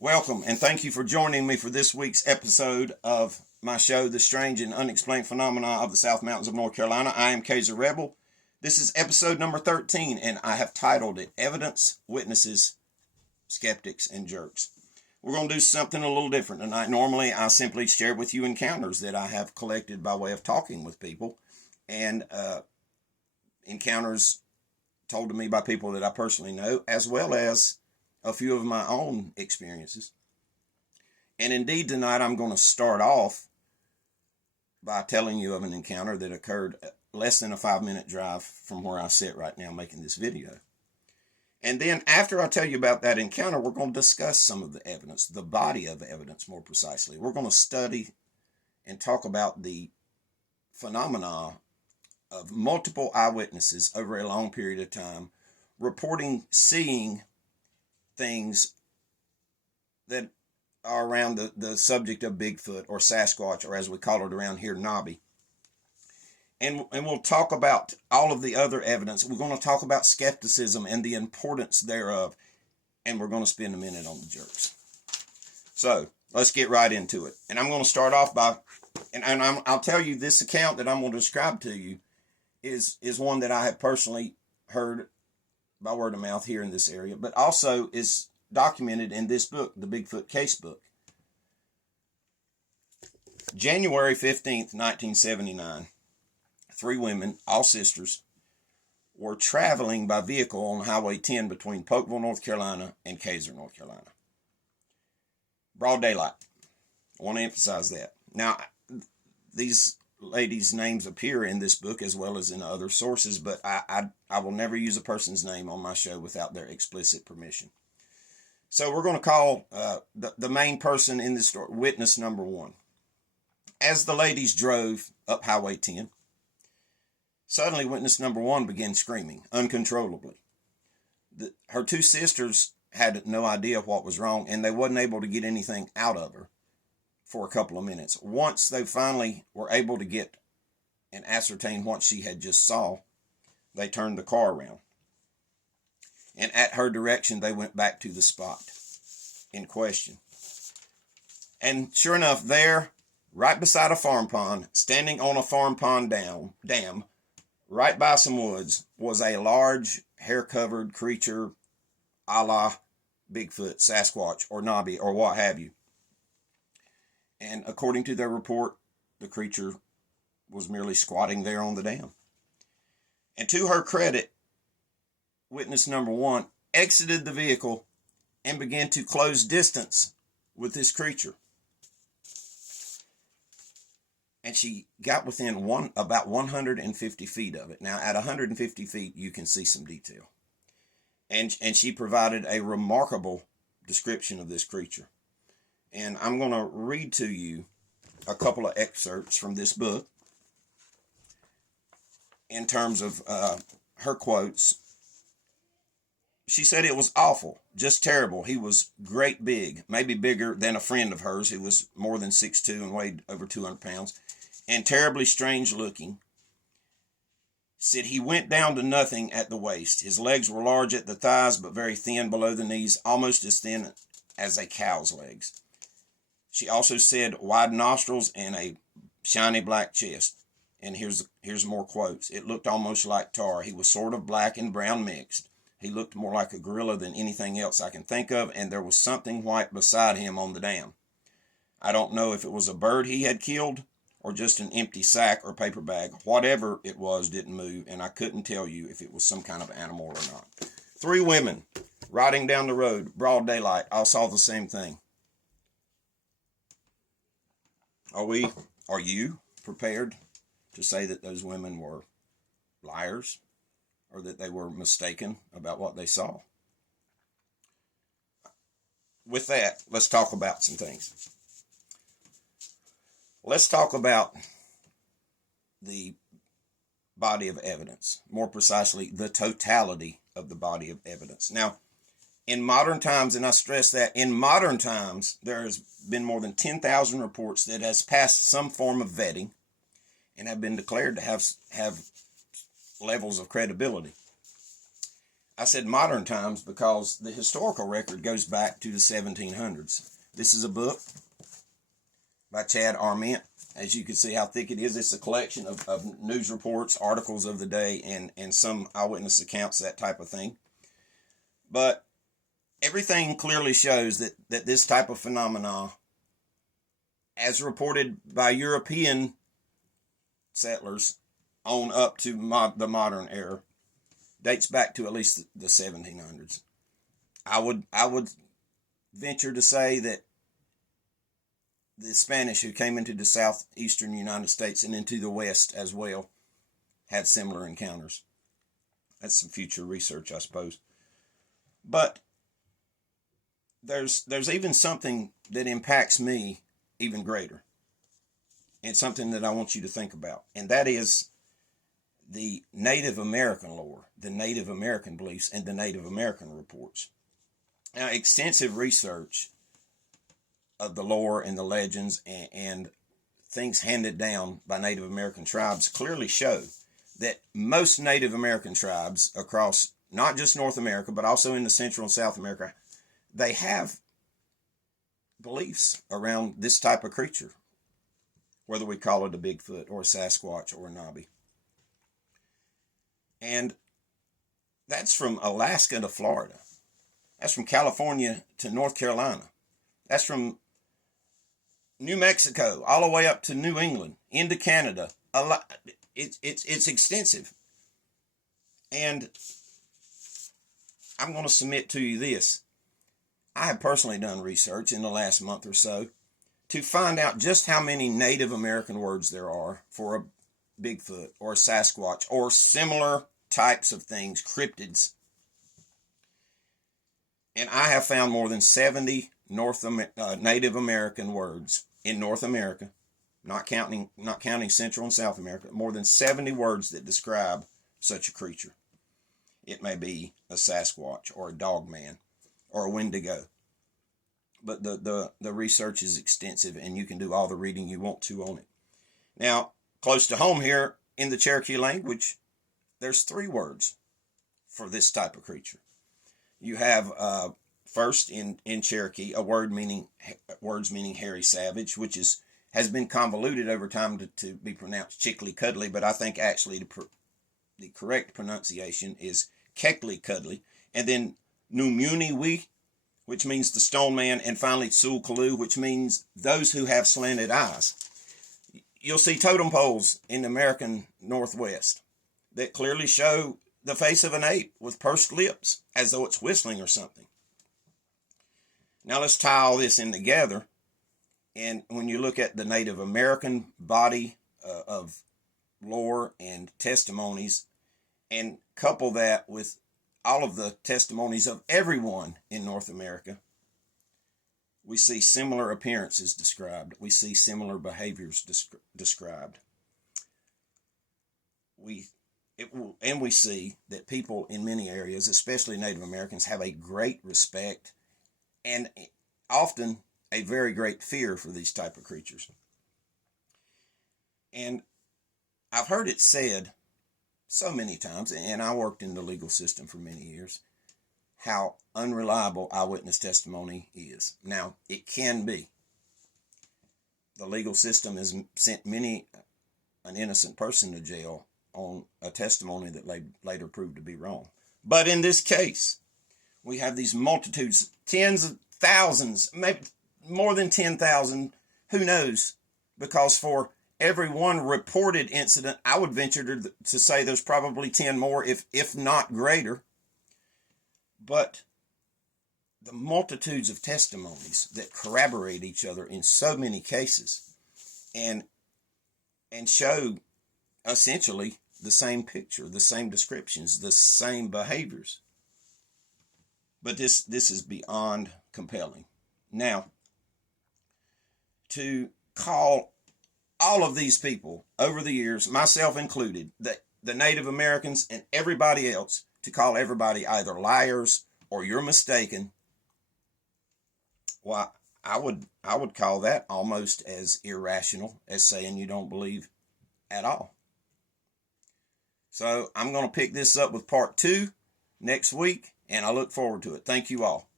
Welcome, and thank you for joining me for this week's episode of my show, The Strange and Unexplained Phenomena of the South Mountains of North Carolina. I am Kaiser Rebel. This is episode number 13, and I have titled it Evidence, Witnesses, Skeptics, and Jerks. We're going to do something a little different tonight. Normally, I simply share with you encounters that I have collected by way of talking with people, and encounters told to me by people that I personally know, as well as a few of my own experiences. And indeed, tonight I'm going to start off by telling you of an encounter that occurred less than a 5-minute drive from where I sit right now making this video. And then after I tell you about that encounter, we're going to discuss some of the evidence, the body of evidence more precisely. We're going to study and talk about the phenomena of multiple eyewitnesses over a long period of time reporting seeing things that are around the subject of Bigfoot or Sasquatch, or as we call it around here, Nobby. And we'll talk about all of the other evidence. We're going to talk about skepticism and the importance thereof. And we're going to spend a minute on the jerks. So let's get right into it. And I'm going to start off by, I'll tell you, this account that I'm going to describe to you is one that I have personally heard by word of mouth here in this area, but also is documented in this book, the Bigfoot Case Book. January 15th, 1979, 3 women, all sisters, were traveling by vehicle on Highway 10 between Polkville, North Carolina and Kaiser, North Carolina. Broad daylight. I want to emphasize that. Now, these ladies' names appear in this book as well as in other sources, but I will never use a person's name on my show without their explicit permission. So we're going to call the main person in this story witness number 1. As the ladies drove up Highway 10, suddenly witness number 1 began screaming uncontrollably. Her 2 sisters had no idea what was wrong, and they wasn't able to get anything out of her for a couple of minutes. Once they finally were able to get and ascertain what she had just saw, they turned the car around. And at her direction, they went back to the spot in question. And sure enough, there, right beside a farm pond, standing on a farm pond dam, right by some woods, was a large, hair-covered creature a la Bigfoot, Sasquatch, or Nobby, or what have you. And according to their report, the creature was merely squatting there on the dam. And to her credit, witness number 1 exited the vehicle and began to close distance with this creature. And she got within about 150 feet of it. Now, at 150 feet, you can see some detail. And she provided a remarkable description of this creature. And I'm going to read to you a couple of excerpts from this book in terms of her quotes. She said it was awful, just terrible. He was great big, maybe bigger than a friend of hers who was more than 6'2" and weighed over 200 pounds, and terribly strange looking. Said he went down to nothing at the waist. His legs were large at the thighs, but very thin below the knees, almost as thin as a cow's legs. She also said wide nostrils and a shiny black chest. And here's more quotes. It looked almost like tar. He was sort of black and brown mixed. He looked more like a gorilla than anything else I can think of, and there was something white beside him on the dam. I don't know if it was a bird he had killed or just an empty sack or paper bag. Whatever it was didn't move, and I couldn't tell you if it was some kind of animal or not. 3 women riding down the road, broad daylight, all saw the same thing. Are you prepared to say that those women were liars or that they were mistaken about what they saw? With that, let's talk about some things. Let's talk about the body of evidence, more precisely, the totality of the body of evidence. Now, in modern times, and I stress that, in modern times, there has been more than 10,000 reports that has passed some form of vetting and have been declared to have levels of credibility. I said modern times because the historical record goes back to the 1700s. This is a book by Chad Arment. As you can see how thick it is, it's a collection of news reports, articles of the day, and some eyewitness accounts, that type of thing. But everything clearly shows that this type of phenomena, as reported by European settlers on up to the modern era, dates back to at least the 1700s. I would venture to say that the Spanish who came into the southeastern United States and into the West as well had similar encounters. That's some future research, I suppose. But there's even something that impacts me even greater, and something that I want you to think about, and that is the Native American lore, the Native American beliefs, and the Native American reports. Now, extensive research of the lore and the legends and things handed down by Native American tribes clearly show that most Native American tribes across not just North America, but also in the Central and South America, they have beliefs around this type of creature, whether we call it a Bigfoot or a Sasquatch or a Nobby. And that's from Alaska to Florida. That's from California to North Carolina. That's from New Mexico all the way up to New England, into Canada. It's extensive. And I'm going to submit to you this. I have personally done research in the last month or so to find out just how many Native American words there are for a Bigfoot or a Sasquatch or similar types of things, cryptids. And I have found more than 70 Native American words in North America, not counting Central and South America, more than 70 words that describe such a creature. It may be a Sasquatch or a dogman or a Wendigo. But the research is extensive, and you can do all the reading you want to on it. Now, close to home here in the Cherokee language, there's 3 words for this type of creature. You have first in Cherokee words meaning hairy savage, which has been convoluted over time to be pronounced chickly cuddly, but I think actually the correct pronunciation is kekly cuddly. And then Numuniwi, which means the stone man, and finally Sulkalu, which means those who have slanted eyes. You'll see totem poles in the American Northwest that clearly show the face of an ape with pursed lips, as though it's whistling or something. Now let's tie all this in together. And when you look at the Native American body of lore and testimonies, and couple that with all of the testimonies of everyone in North America, we see similar appearances described. We see similar behaviors described. We see that people in many areas, especially Native Americans, have a great respect and often a very great fear for these type of creatures. And I've heard it said so many times, and I worked in the legal system for many years, how unreliable eyewitness testimony is. Now, it can be. The legal system has sent many an innocent person to jail on a testimony that later proved to be wrong. But in this case, we have these multitudes, tens of thousands, maybe more than 10,000, who knows? Because for every one reported incident, I would venture to say there's probably 10 more, if not greater. But the multitudes of testimonies that corroborate each other in so many cases and show essentially the same picture, the same descriptions, the same behaviors. But this is beyond compelling. Now, to call all of these people over the years, myself included, the Native Americans and everybody else, to call everybody either liars or you're mistaken, well, I would call that almost as irrational as saying you don't believe at all. So I'm going to pick this up with part 2 next week, and I look forward to it. Thank you all.